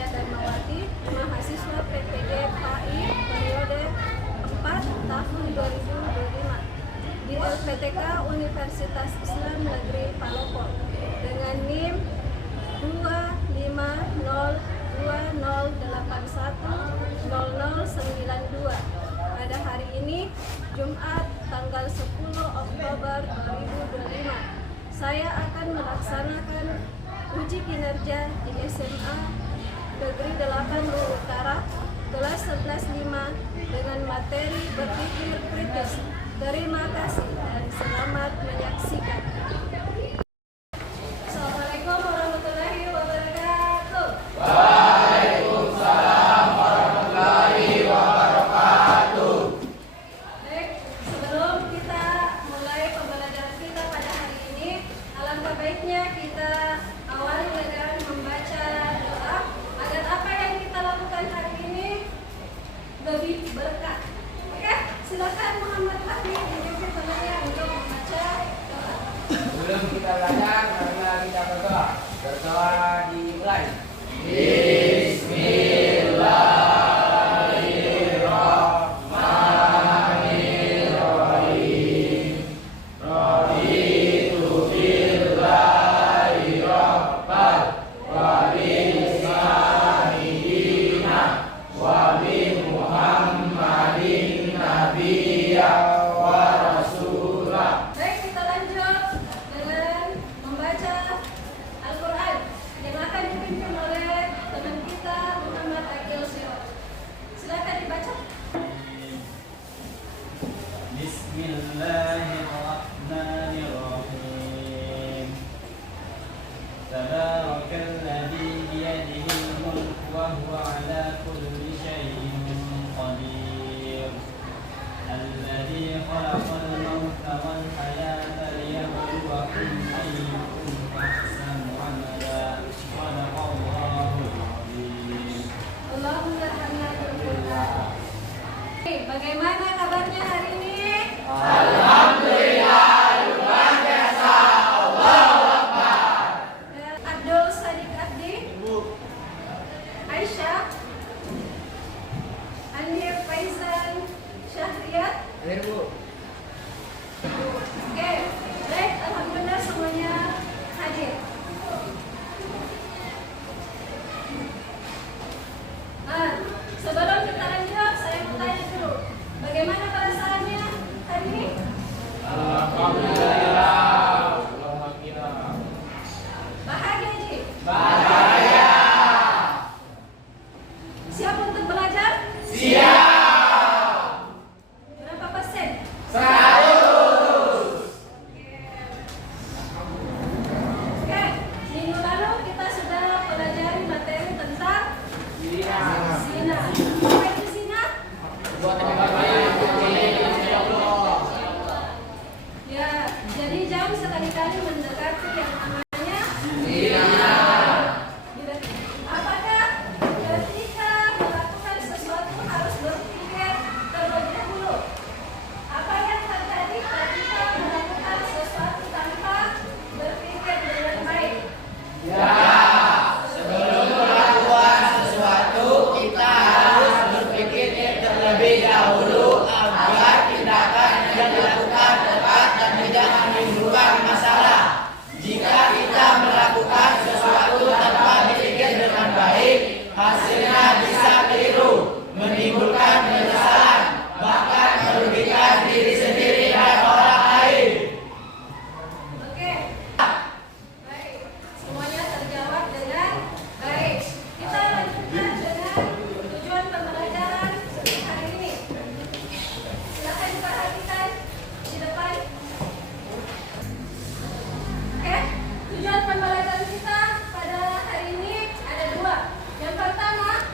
saya Darmawati, mahasiswa PPG PAI periode 4 tahun 2025 di LPTK Universitas Islam Negeri Palopo dengan NIM 25020810092. Pada hari ini, Jumat tanggal 10 Oktober 2025, saya akan melaksanakan uji kinerja di SMA Negeri 8 Luwu Utara kelas 11.5 dengan materi berpikir kritis. Terima kasih dan selamat menyaksikan. Assalamualaikum warahmatullahi wabarakatuh. Waalaikumsalam warahmatullahi wabarakatuh. Baik, sebelum kita mulai pembelajaran kita pada hari ini, alangkah baiknya kita awali dengan membaca doa agar apa yang kita lakukan hari ini lebih berkah. Oke, silakan Muhammad Fahmi dipimpin temannya untuk membaca doa. Sebelum kita belajar, marilah kita berdoa. Berdoa dimulai. Bismillahirrahmanirrahim. Raditu billahi rabban wa bil islami dinan wa bi Muhammadin nabiyya wa rasulah. Baik, kita lanjut dengan membaca Al-Quran yang akan dipimpin oleh teman kita Muhammad Akil Sirot. Silakan dibaca. Bismillahirrahmanirrahim. Tabarakalladzi biyadihil mulku wa huwa ala kulli syai'in qadir. Alladzi khalaqal mauta wal hayata liyabluwakum ayyukum ahsanu amala. Shadaqallahul azim. Allahumma hamdul Quran. Bagaimana kabarnya hari ini? Alhamdulillah, luar biasa. Allahu Akbar. Abdul Sadiq Abdi, Aisyah, Anir Faizan Syahriat. Oke, baik, alhamdulillah semuanya hadir. Sebelum kita lanjut, saya mau tanya dulu, bagaimana perasaannya hari ini? Alhamdulillah. Bahagia, Ji? Bahagia. Siap untuk belajar? Siap. Berapa persen? 100. Oke, minggu lalu kita sudah pelajari materi tentang zina. Apa itu zina? Ya, jadi jangan sekali-kali mendekati yang namanya zina. Apakah ketika melakukan sesuatu harus berpikir terlebih dahulu? Apa yang terjadi ketika melakukan sesuatu tanpa berpikir dengan baik? Ya, sebelum melakukan sesuatu kita harus berpikir terlebih dahulu agar tindakan yang dilakukan tepat dan tidak menimbulkan masalah. Jika kita melakukan sesuatu tanpa berpikir dengan baik, hasilnya bisa keliru, menimbulkan penyesalan, bahkan merugikan diri sendiri dan orang lain. Oke. Baik. Semuanya terjawab dengan baik. Kita lanjutkan dengan tujuan pembelajaran hari ini. Silakan diperhatikan di depan. Oke. Tujuan pembelajaran kita pada hari ini ada dua. Yang pertama,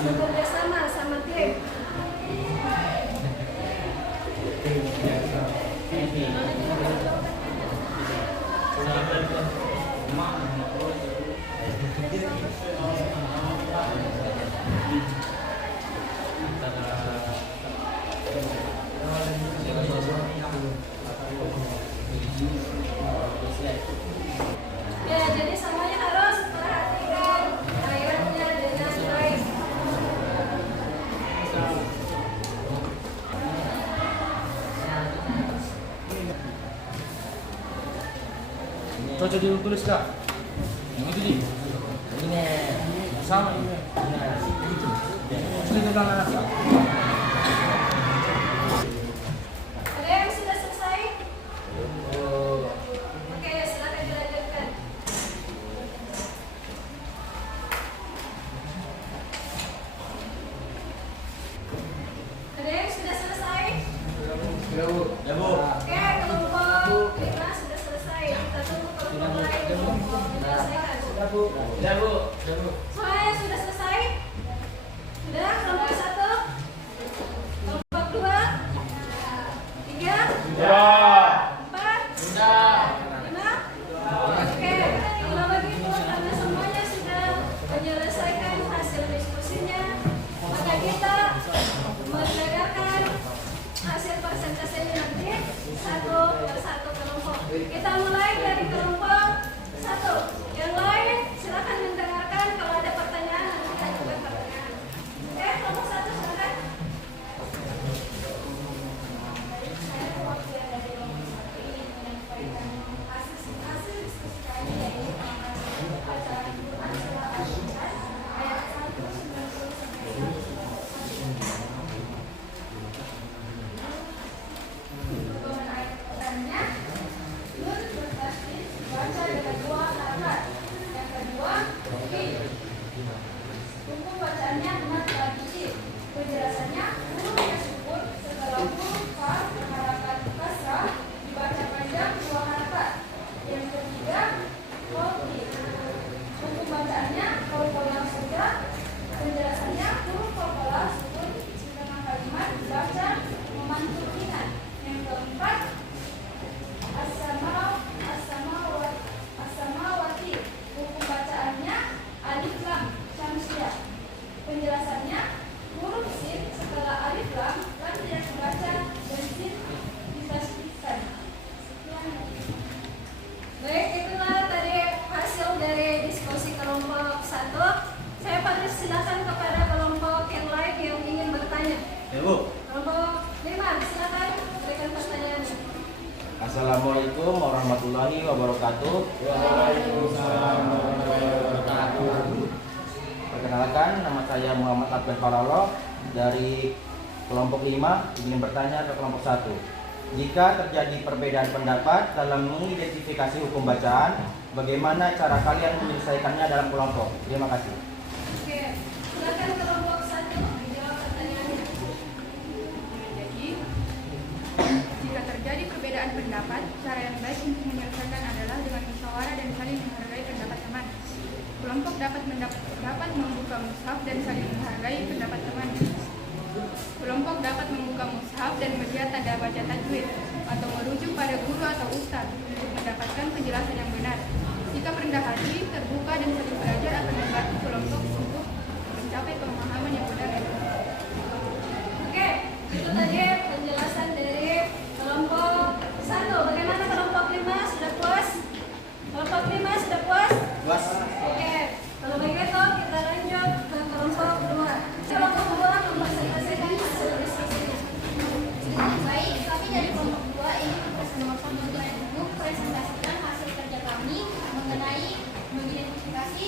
bekerja sama tim. Ya, jadi semuanya harus perhatikan ayatnya dengan baik. Coba ditulis kak. Yang itu di. Ini sama ini. Ini tentang anak kak. Ada yang sudah selesai? Oke, silakan dilanjutkan. Ada yang sudah selesai? Ya bu. Oke, kelompok 5 sudah selesai. Kita tunggu kelompok lain untuk menyelesaikan. Bu. Semuanya sudah selesai? Sudah, kelompok 1? Kelompok 2? 3? 4? 5? Oke, kalau begitu karena semuanya sudah menyelesaikan hasil diskusinya, maka kita mendengarkan hasil persentasenya nanti satu persatu kelompok. Kita mulai dari kelompok 1. Yang lain silakan mendengarkan, kalau ada pertanyaan nanti ajukan pertanyaan. Oke, kelompok 1 silakan. Saya perwakilan dari kelompok 1 ingin menyampaikan hasil diskusi kami yaitu bacaan Quran surah Al-Imran ayat 190 sampai 191. Potongan ayat pertamanya, Nun bertasdid dibaca dengan 2 harakat. Yang kedua, Fi. Hukum bacaannya benar telah diisi. Penjelasannya, huruf sukun setelah huruf fa berharakat kasrah dibaca panjang 2 harakat. Yang ketiga, Qawli. Hukum bacaannya qalqalah saja. Penjelasannya, huruf qalqalah sukun setengah kalimat dibaca memantul ringan. Yang keempat, as-samawati. Hukum bacaannya alif lam syamsiah. Penjelasannya, huruf sin setelah alif lam tidak dibaca dan sin ditasdidkan. Sekian. Baik, itulah tadi hasil dari diskusi kelompok 1. Saya persilakan kepada kelompok yang lain yang ingin bertanya. Ya Bu. Kelompok 5, silakan berikan pertanyaannya. Assalamualaikum warahmatullahi wabarakatuh. Waalaikumsalam warahmatullahi wabarakatuh. Perkenalkan, nama saya Muhammad Abdul Faralo dari kelompok 5 ingin bertanya ke kelompok 1. Jika terjadi perbedaan pendapat dalam mengidentifikasi hukum bacaan, bagaimana cara kalian menyelesaikannya dalam kelompok? Terima kasih. Oke, silakan kelompok 1 dijawab pertanyaannya. Jadi, jika terjadi perbedaan pendapat, cara yang baik untuk menyelesaikan adalah dengan musyawarah dan saling menghargai pendapat teman. Kelompok dapat membuka mushaf dan saling menghargai pendapat teman. Kelompok dapat membuka mushaf dan melihat tanda baca tajwid atau merujuk pada guru atau ustadz untuk mendapatkan penjelasan yang benar. Sikap rendah hati, terbuka dan saling belajar akan membantu kelompok untuk mencapai pemahaman yang benar. Oke, itu tadi penjelasan dari kelompok 1. Bagaimana kelompok 5? Sudah puas? Kelompok 5 sudah puas? Puas. Oke, kalau begitu kita lanjut ke kelompok 2. Kelompok 2 mempresentasikan hasil diskusinya. Baik, kami dari kelompok 2 ingin mempresentasikan hasil kerja kami mengenai mengidentifikasi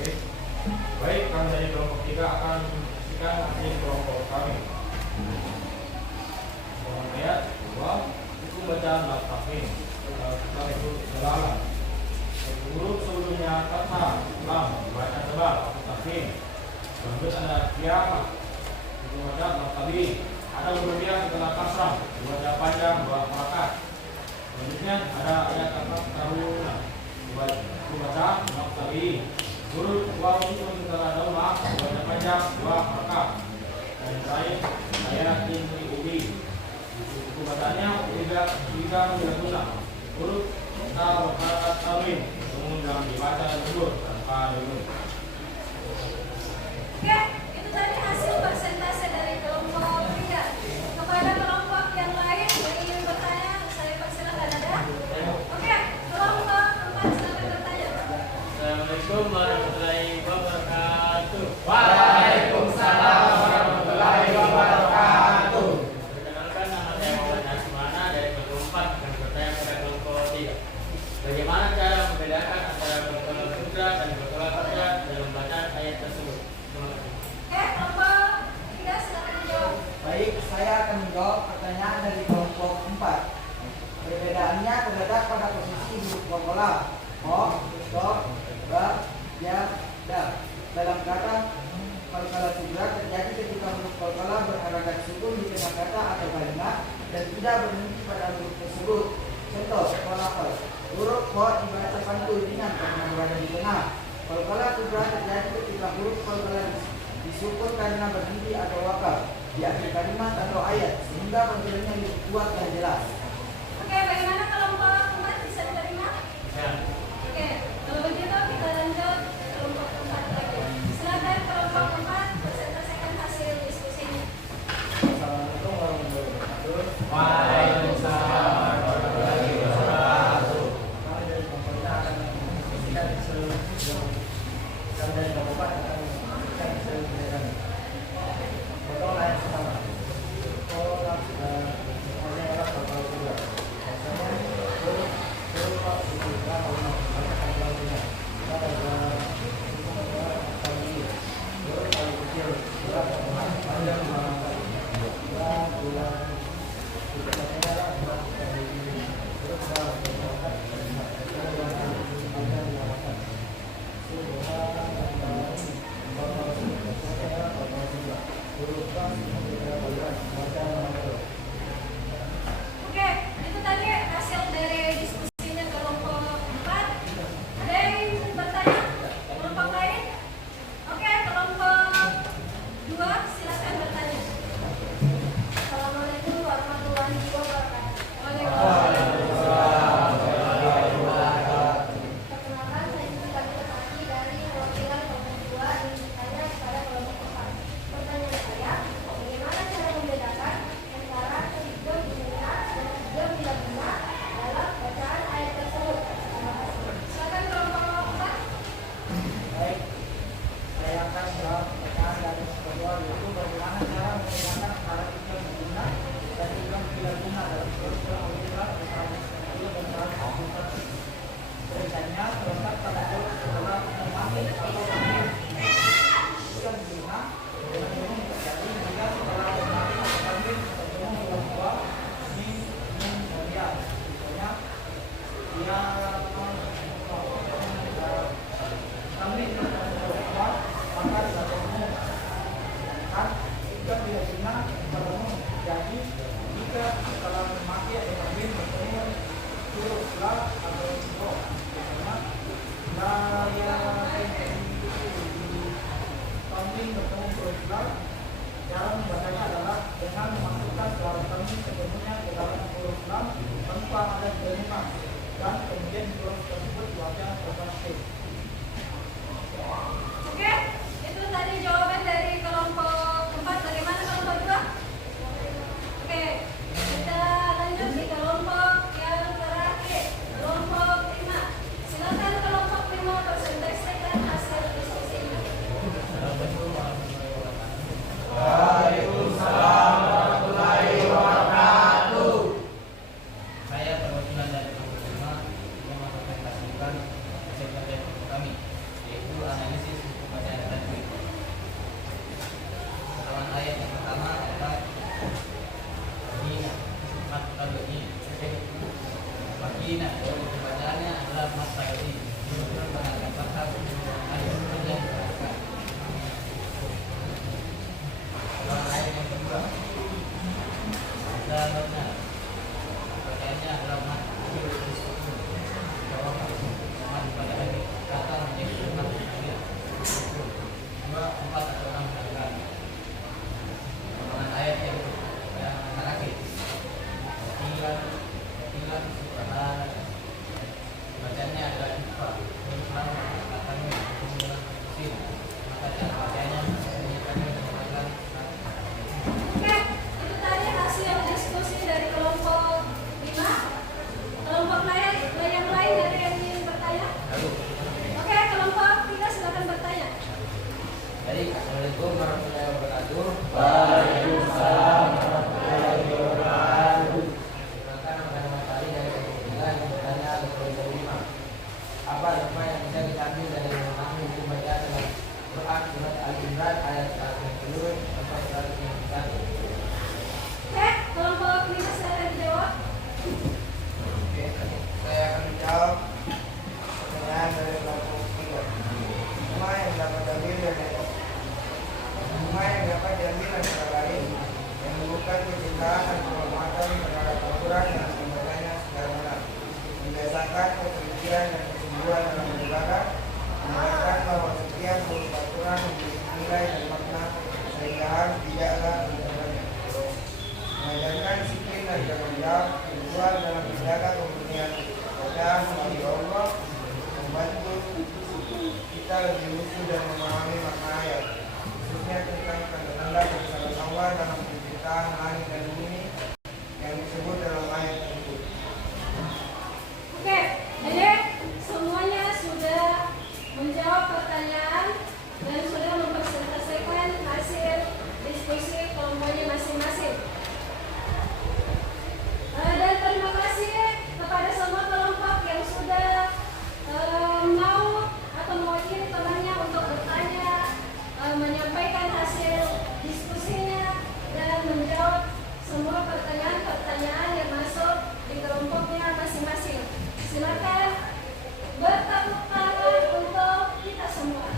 Oke. Baik, kami dari kelompok 3 akan menyaksikan hasil kelompok kami. Ayat 2, hukum bacaan bab tahfidz. Kita itu dalam huruf sebelumnya kata lam baca tebal atau tahfidz. Lanjut ada kiamat, hukum bacaan bab tabi. Ada huruf yang setelah kasrah, dibaca panjang dua harakat. Selanjutnya ada ayat kata taruna, hukum bacaan bab tabi. Huruf waw itu setelah daumah, dibaca panjang dua harakat. Dan terakhir ayat ini ubi. Hukum bacaannya tiga guna. Huruf ta harakat tawin, kemudian dibaca tersebut tanpa dulu. Oke, itu tadi hasil persentase dari kelompok 3. Kepada kelompok yang lain yang ingin bertanya, saya persilakan ada. Oke, kelompok 4 silakan bertanya. Assalamualaikum warahmatullahi wabarakatuh. Waalaikumsalam warahmatullahi wabarakatuh. Perkenalkan, nama saya Muhammad Asmana dari kelompok 4 akan bertanya pada kelompok 3. Bagaimana cara membedakan antara qalqalah sutra dan qalqalah kerja dalam bacaan ayat tersebut? Terima kasih. Oke, kelompok 3 silakan menjawab. Baik, saya akan menjawab pertanyaan dari kelompok 4. Perbedaannya terletak pada posisi huruf qalqalah, mo, to, ba, ya, da. Dalam kata qalqalah sutra terjadi ketika huruf qalqalah berharakat sukun di tengah kata atau kalimat dan tidak berhenti pada huruf tersebut. Contoh, qalqalah. Huruf mo dibaca pantul ringan karena berada di tengah. Qalqalah sutra terjadi ketika huruf qalqalah disukun karena berhenti atau wakaf di akhir kalimat atau ayat sehingga pantulannya lebih kuat dan jelas. Oke, bagaimana kelompok 4 bisa diterima? Ya. Oke, kalau begitu kita lanjut kelompok 4 lagi. Silakan kelompok 4 presentasikan hasil diskusinya. Assalamualaikum warahmatullahi wabarakatuh. Waalaikumsalam warahmatullahi wabarakatuh. Kami dari kelompok 5 akan menyaksikan hasil kami dari kelompok 4 akan menyaksikan hasil kami. Potong ayat pertama. Kalau hanya adalah kalau sudah. Biasanya huruf itu kalau menggunakan lagunya. Kita ada huruf paling kecil surat panjang Oke, itu tadi hasil dari diskusinya kelompok 4. Ada yang ingin bertanya? Kelompok lain? Oke, kelompok 2 silakan bertanya. Assalamualaikum warahmatullahi wabarakatuh. Waalaikumsalam. Perkenalkan, saya Siti Pati dari perwakilan kelompok 2 ingin bertanya kepada kelompok 4. Pertanyaan saya, bagaimana cara membedakan antara idgham guna dan idgham tidak guna dalam bacaan ayat tersebut? Terima kasih. Silakan kelompok 4. Baik, saya akan menjawab pertanyaan dari kedua yaitu bagaimana cara membedakan antara idgham guna dan idgham tidak guna dalam surat Al-Baqarah ayat 10 dan 114. Tulisannya terletak pada huruf setelah memakai atau memakai idgham guna dengan umum terjadi jika setelah memakai atau memakai ketemu huruf dua mim dan ya. Misalnya ya kami maka tidak umum kan jika tidak guna berumum jadi jika setelah memakai atau memakai bertemu huruf la atau ro misalnya la ya kambing bertemu huruf la cara membacanya adalah dengan memasukkan suara kambing sebelumnya ke dalam huruf lam tanpa ada kalimat dan kemudian huruf tersebut dibaca secara Oke, itu Assalamualaikum warahmatullahi wabarakatuh. Waalaikumsalam warahmatullahi wabarakatuh. Perkenalkan, nama saya dari kelompok 3 yang bertanya ke kelompok 5. Apa yang bisa kita ambil dari memahami hukum baca dalam Quran surat Al-Imran ayat 110 sampai 151? Oke, kelompok 5 silakan dijawab. Oke, saya akan menjawab pertanyaan dari kelompok 3. Semua yang dapat diambil antara lain yang membuka kecintaan dan penghormatan terhadap Al-Quran dan membacanya secara benar, membiasakan kesucian dan kesungguhan dalam beribadah, mengingatkan bahwa setiap huruf Al-Quran memiliki nilai dan makna sehingga harus bijaklah menjaganya, mengajarkan disiplin dan tanggung jawab, kejujuran dalam menjaga kemuliaan bacaan bagi Allah, membantu kita lebih lucu dan memahami makna ayat, khususnya tentang tanda-tanda kebesaran Allah dalam penciptaan langit dan bumi yang disebut dalam ayat tersebut. Oke, jadi semuanya sudah menjawab pertanyaan dan sudah mempresentasikan hasil diskusi kelompoknya masing-masing. Dan terima kasih kepada semua kelompok yang sudah mau atau mewakili temannya untuk bertanya, menyampaikan hasil diskusinya dan menjawab semua pertanyaan-pertanyaan yang masuk di kelompoknya masing-masing. Silakan bertepuk tangan untuk kita semua.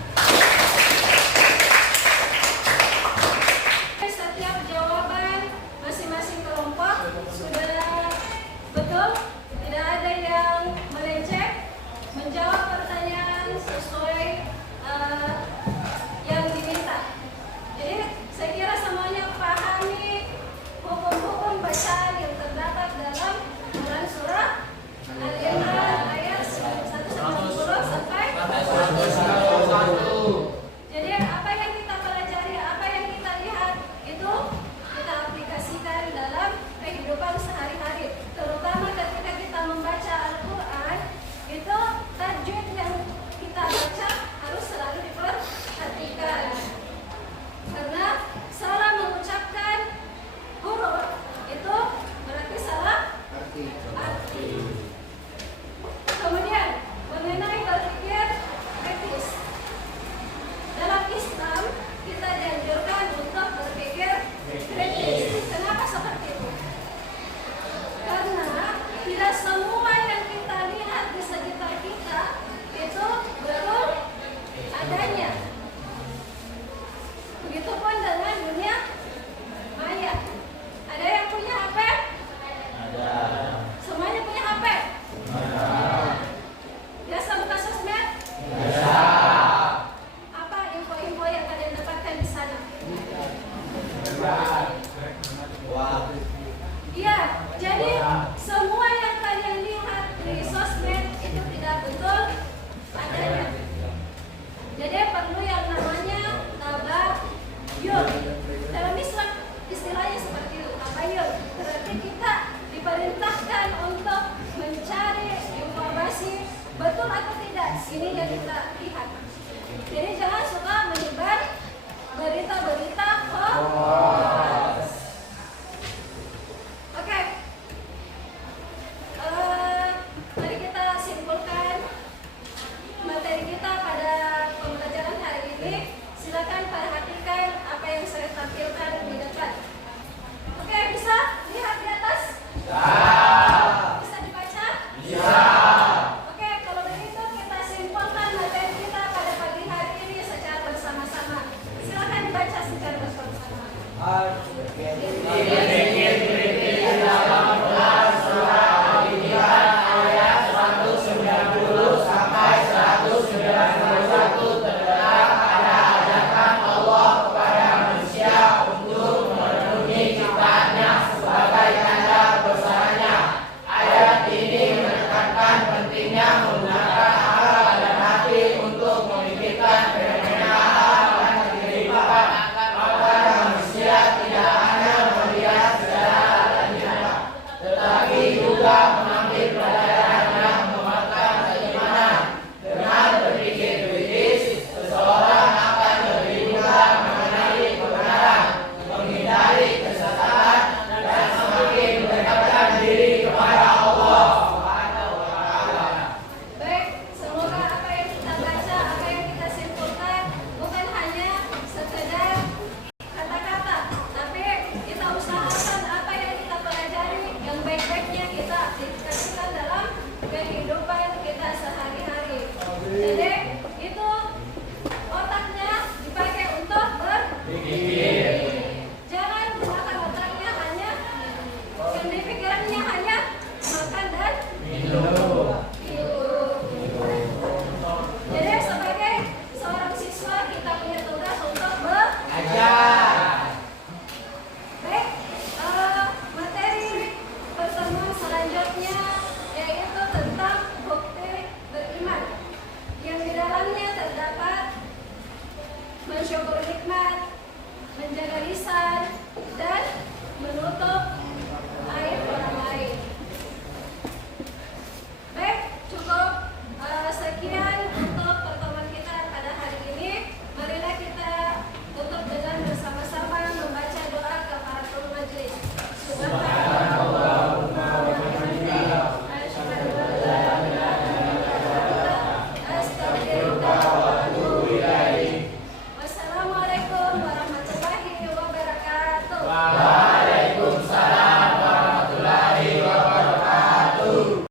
Setiap jawaban masing-masing kelompok sudah betul, tidak ada yang melenceng, menjawab pertanyaan sesuai yang diminta. Jadi saya kira semuanya pahami hukum-hukum bacaan yang terdapat dalam Quran surah Al-Imran ayat 190 sampai 151. Jadi apa yang kita pelajari, apa yang kita lihat itu kita aplikasikan dalam kehidupan sehari-hari. Terutama ketika kita membaca Al-Quran, itu tajwid yang kita baca harus selalu diperhatikan. Karena salah mengucapkan huruf itu berarti salah arti. Kemudian mengenai berpikir kritis. Dalam Islam kita dianjurkan untuk berpikir kritis. Kenapa seperti itu? Karena tidak semua yang kita lihat di sekitar kita itu betul adanya. Begitupun dengan dunia maya. Ada yang punya HP? Ada. Semuanya punya HP? Biasa buka sosmed? Ada. Apa info-info yang kalian dapatkan di sana? Iya, jadi semua yang kalian lihat di sosmed itu tidak betul adanya. Jadi perlu yang namanya tabayyun. Dalam Islam istilahnya seperti itu, tabayyun. Berarti kita diperintahkan untuk mencari informasi betul atau tidak ini yang kita lihat. Jadi jangan suka menyebar berita-berita hoax. Oke. Mari kita simpulkan materi kita pada pembelajaran hari ini. Silakan perhatikan apa yang saya tampilkan di depan. Oke, bisa lihat di atas? Bisa dibaca? Oke, kalau begitu kita simpulkan materi kita pada pagi hari ini secara bersama-sama. Silakan dibaca secara bersama-sama. Ayat 190 sampai 191 terdapat pada Ya. Baik, materi pertemuan selanjutnya yaitu tentang bukti beriman yang di dalamnya terdapat mensyukuri